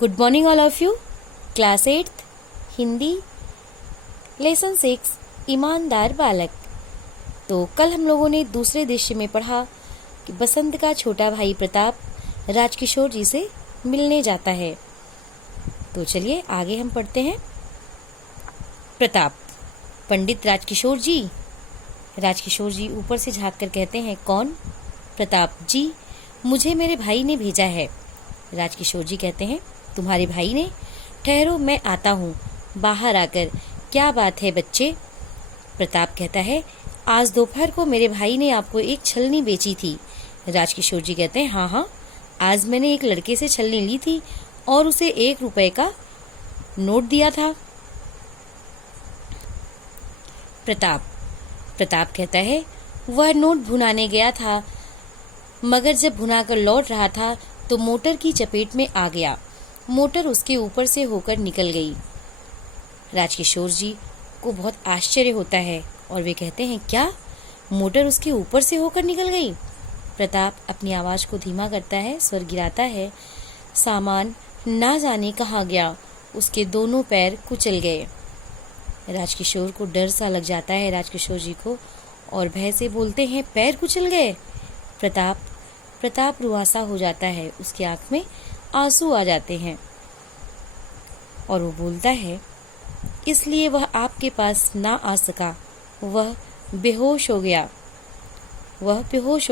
Good morning all of you. Class 8th Hindi lesson 6 ईमानदार बालक। तो कल हम लोगों ने दूसरे दृश्य में पढ़ा कि बसंत का छोटा भाई प्रताप राजकिशोर जी से मिलने जाता है। तो चलिए आगे हम पढ़ते हैं। प्रताप, पंडित राजकिशोर जी। राजकिशोर जी ऊपर से झांक कर कहते हैं, कौन? प्रताप जी, मुझे मेरे भाई ने भेजा है। राजकिशोर जी कहते हैं, तुम्हारे भाई ने? ठहरो, मैं आता हूँ। बाहर आकर, क्या बात है बच्चे? प्रताप कहता है, आज दोपहर को मेरे भाई ने आपको एक छलनी बेची थी। राजकिशोर जी कहते हैं, हाँ हाँ, आज मैंने एक लड़के से छलनी ली थी और उसे 1 रुपए का नोट दिया था। प्रताप कहता है, वह नोट भुनाने गया था, मगर जब भुनाकर लौट रहा था तो मोटर की चपेट में आ गया। मोटर उसके ऊपर से होकर निकल गई। राजकिशोर जी को बहुत आश्चर्य होता है और वे कहते हैं, क्या मोटर उसके ऊपर से होकर निकल गई? प्रताप अपनी आवाज को धीमा करता है, स्वर गिराता है। सामान ना जाने कहाँ गया, उसके दोनों पैर कुचल गए। राजकिशोर को डर सा लग जाता है राजकिशोर जी को, और भय से बोलते हैं, पैर कुचल गए? प्रताप रुआसा हो जाता है, उसकी आंख में आंसू आ जाते हैं और वो बोलता है, इसलिए वह आपके पास ना आ सका। वह बेहोश हो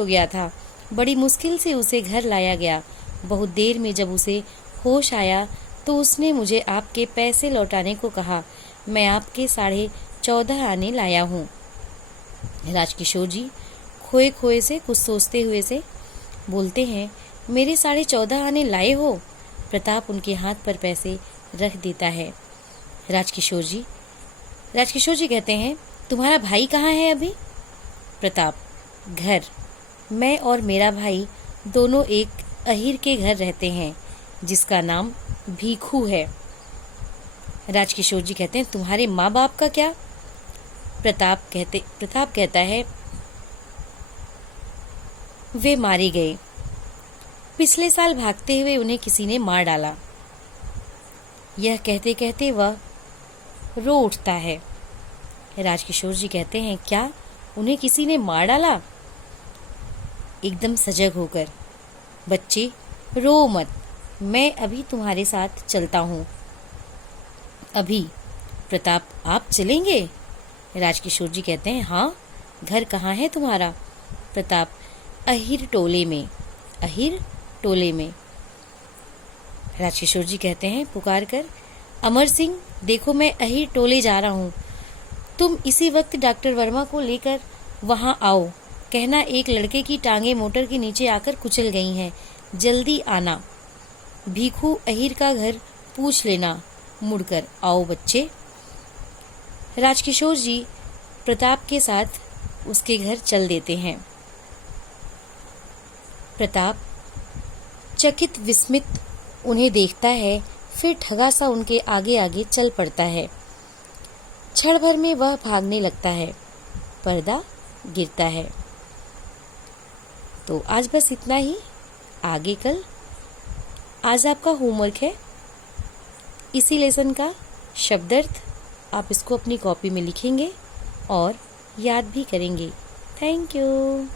गया था। बड़ी मुश्किल से उसे घर लाया गया। बहुत देर में जब उसे होश आया तो उसने मुझे आपके पैसे लौटाने को कहा। मैं आपके 14.5 आने लाया हूँ। राजकिशोर जी खोए से कुछ सोचते हुए से बोलते हैं, मेरे 14.5 आने लाए हो? प्रताप उनके हाथ पर पैसे रख देता है। राजकिशोर जी कहते हैं, तुम्हारा भाई कहाँ है अभी? प्रताप, घर। मैं और मेरा भाई दोनों एक अहीर के घर रहते हैं जिसका नाम भीखू है। राजकिशोर जी कहते हैं, तुम्हारे माँ बाप का क्या? प्रताप कहता है, वे मारे गए। पिछले साल भागते हुए उन्हें किसी ने मार डाला। यह कहते कहते वह रो उठता है। राजकिशोर जी कहते हैं, क्या उन्हें किसी ने मार डाला? एकदम सजग होकर, बच्चे रो मत, मैं अभी तुम्हारे साथ चलता हूँ। अभी? प्रताप, आप चलेंगे? राजकिशोर जी कहते हैं, हाँ। घर कहाँ है तुम्हारा? प्रताप, अहीर टोले में। राजकिशोर जी कहते हैं पुकार कर, अमर सिंह, देखो मैं अहीर टोले जा रहा हूँ। तुम इसी वक्त डॉक्टर वर्मा को लेकर वहाँ आओ। कहना एक लड़के की टांगे मोटर के नीचे आकर कुचल गई हैं। जल्दी आना। भीखू अहीर का घर पूछ लेना। मुड़कर आओ बच्चे। राजकिशोर जी प्रताप के साथ उसके घर चल देते हैं। प्रताप चकित विस्मित उन्हें देखता है, फिर ठगा सा उनके आगे आगे चल पड़ता है। क्षण भर में वह भागने लगता है। पर्दा गिरता है। तो आज बस इतना ही। आगे कल आज आपका होमवर्क है इसी लेसन का शब्दार्थ। आप इसको अपनी कॉपी में लिखेंगे और याद भी करेंगे। Thank you.